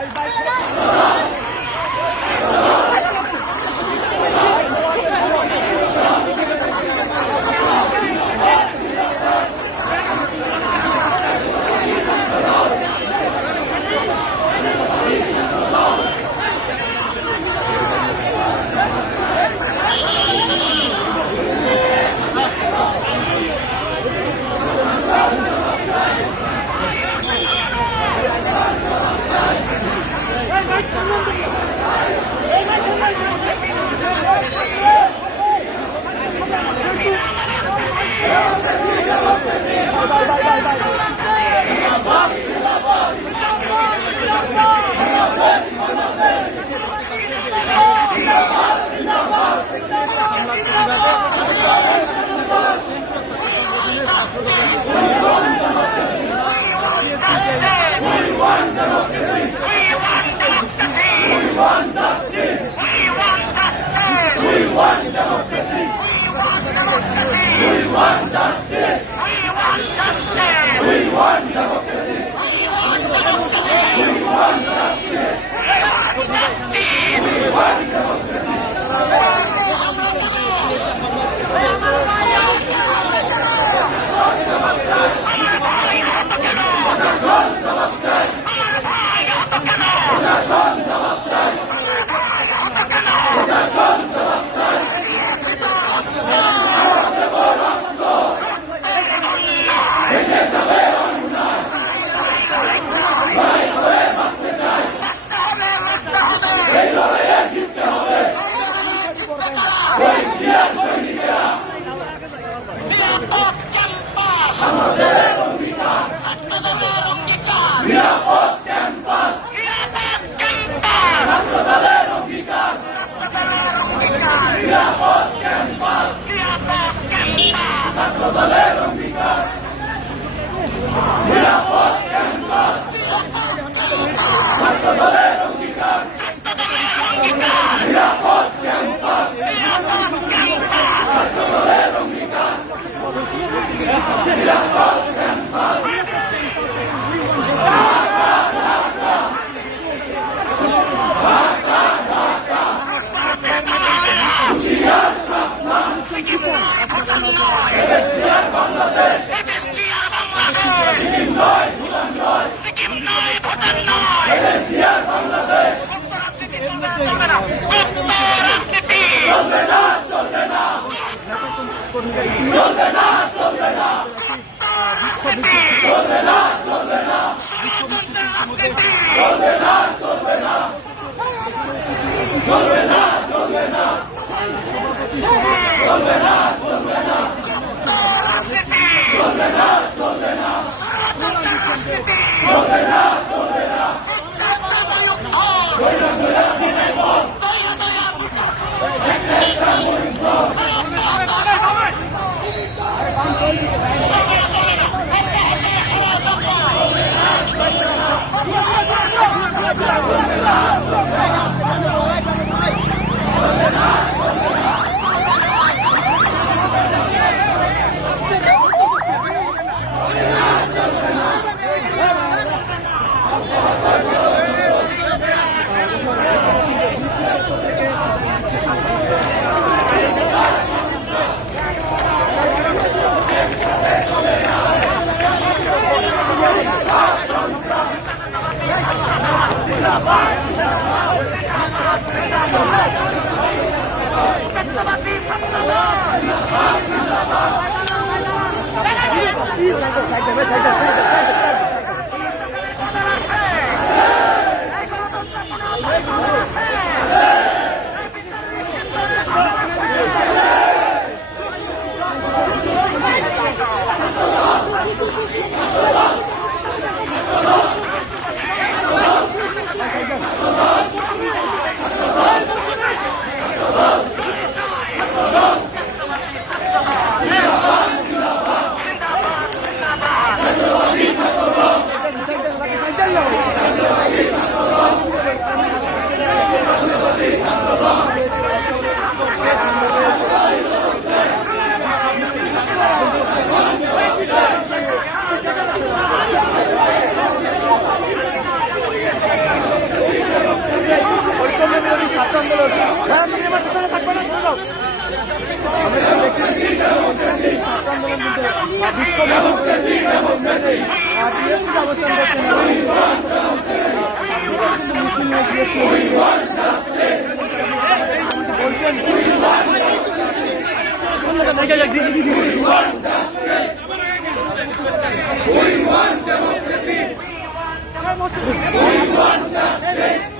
Bye, bye, bye. জিন্দাবাদ We want democracy! We want justice!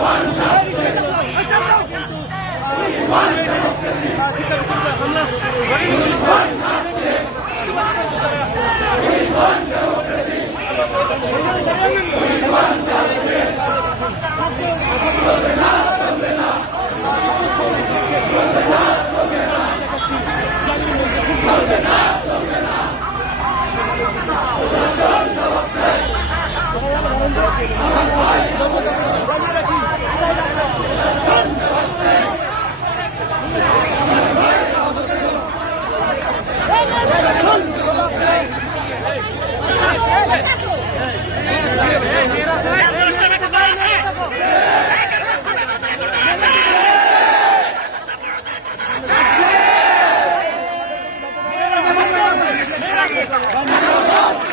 one, ونعم